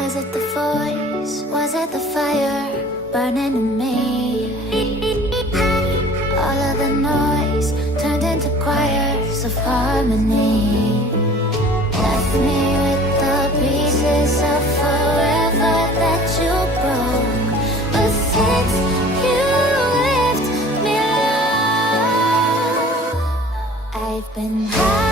Was it the voice? Was it the fire burning in me? All of the noise turned into choirs of harmony. Left me with the pieces of forever that you broke. But since you left me alone, I've been high.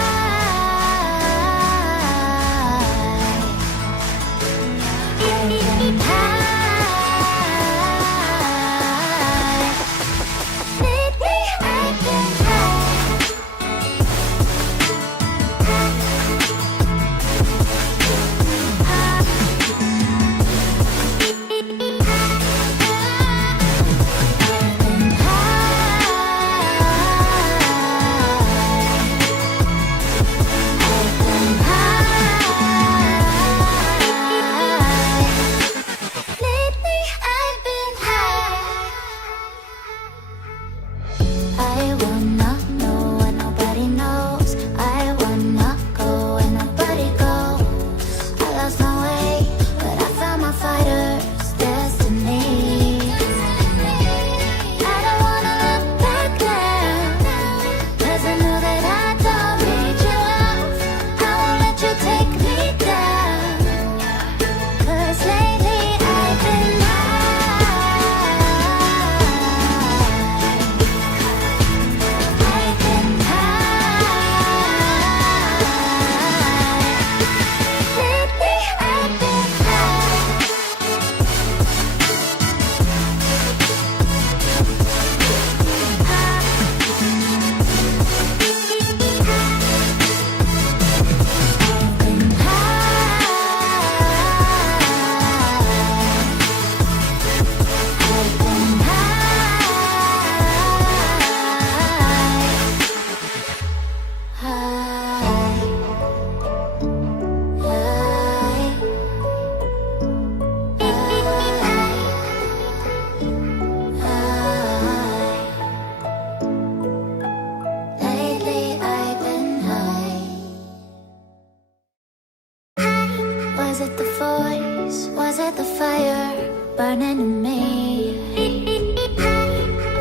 Was it the voice? Was it the fire burning in me?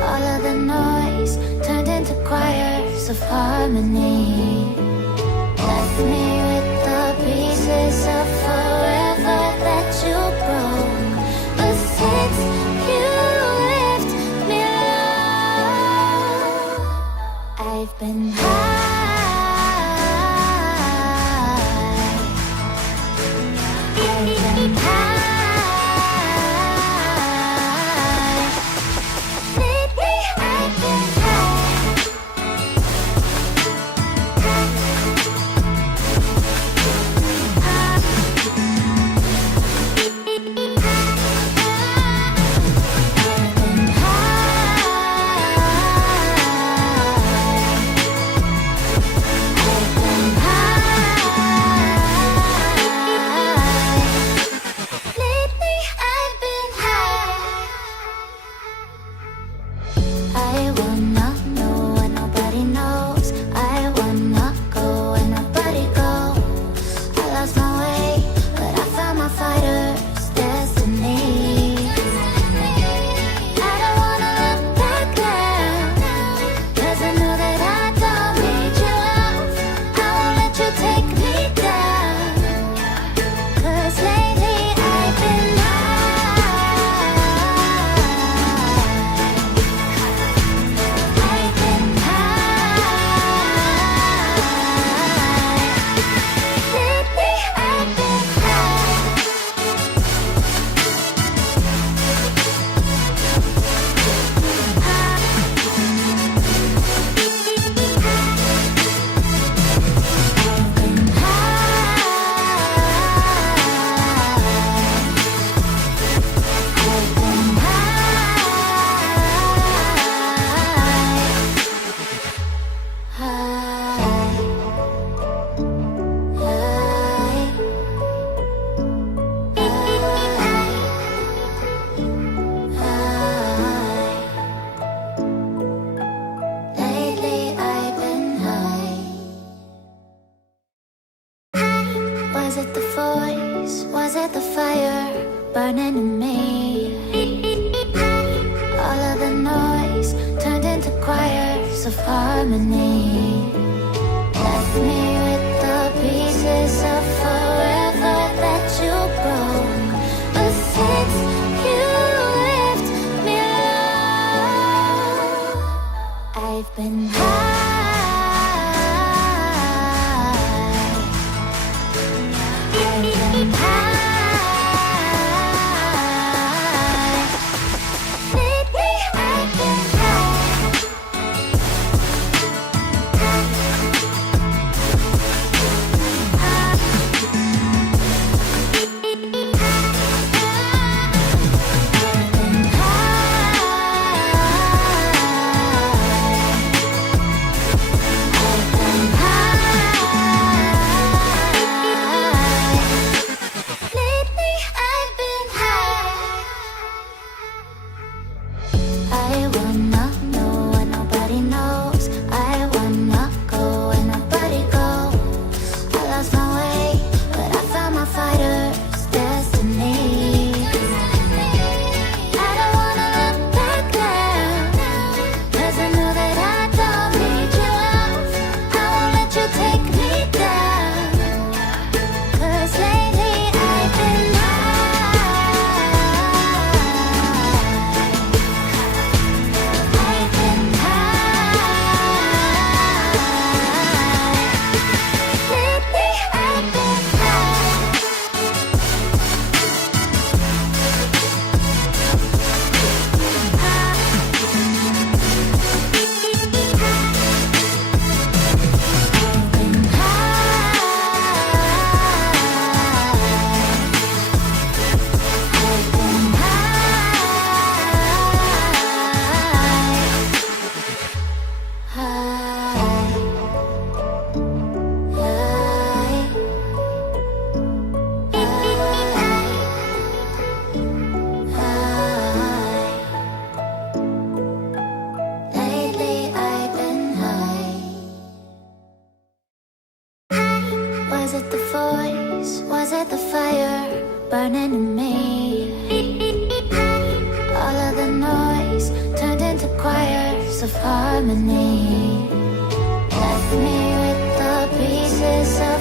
All of the noise turned into choirs of harmony. Left me with the pieces of forever that you broke. But since you left me alone, I've been high. the fire burning in me? All of the noise turned into choirs of harmony. Left me with the pieces of forever that you broke. But since you left me alone, I've been high. Was it the voice? Was it the fire burning in me? All of the noise turned into choirs of harmony. Left me with the pieces of